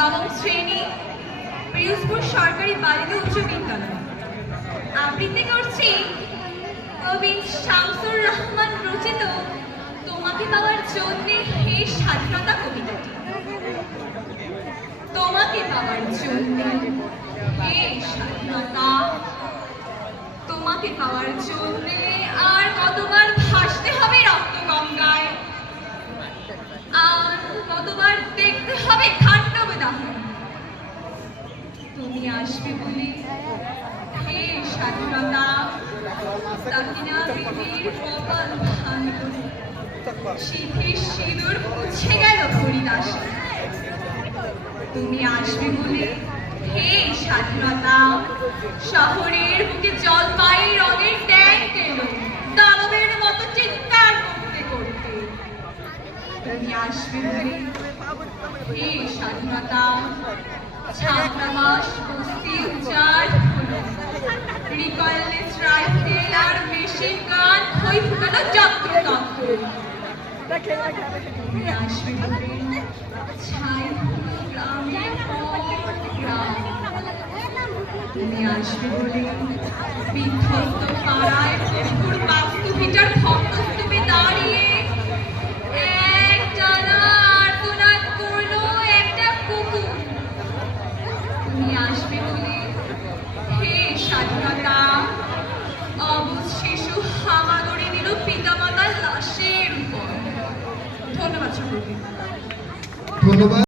নবম শ্রেণী পিরোজপুর সরকারি বালিকা উচ্চ বিদ্যালয়। আবৃত্তি করছি কবি শামসুর রহমান রচিত তোমাকে পাওয়ার জন্যে হে স্বাধীনতা কবিতাটি। তোমাকে পাওয়ার জন্যে হে স্বাধীনতা, তোমাকে পাওয়ার জন্যে আর কতবার ভাসতে হবে রক্ত গঙ্গায়, আর কতবার দেখতে হবে খান্ডব দাহন। তুমি আসবে বলে হে স্বাধীনতা, তাকিনা বিধির কপাল ভান করে শীতের সিঁদুর মুছে গেল হরিদাসে। তুমি আসবে বলে হে স্বাধীনতা, শহরের বুকে জলপাই রঙের ট্যাঙ্ক এলো দানবের মতো চিৎকার করতে করতে। তুমি আসবে বলে হে স্বাধীনতা, ছাত্রাবাস বস্তি উজাড় হলো, রিকয়েললেস রাইফেল আর মেশিন গান খই ফুটানো যন্ত্রতন্ত্র। তুমি আসবে বলে ছাই গ্রামের পর গ্রাম, তুমি আসবে বলে বিধ্বস্ত পাড়ায় পুকুর বাস্তুভিটার ভক্তস্তূপে দাঁড়িয়ে এক টানা আর্তনাদ করলো একটা কুকুর। তুমি আসবে বলে হে স্বাধীনতা, অবুঝ শিশু হামাগুড়ি দিল পিতামাতার লাশের উপর। ধন্যবাদ সকলকে। ধন্যবাদ।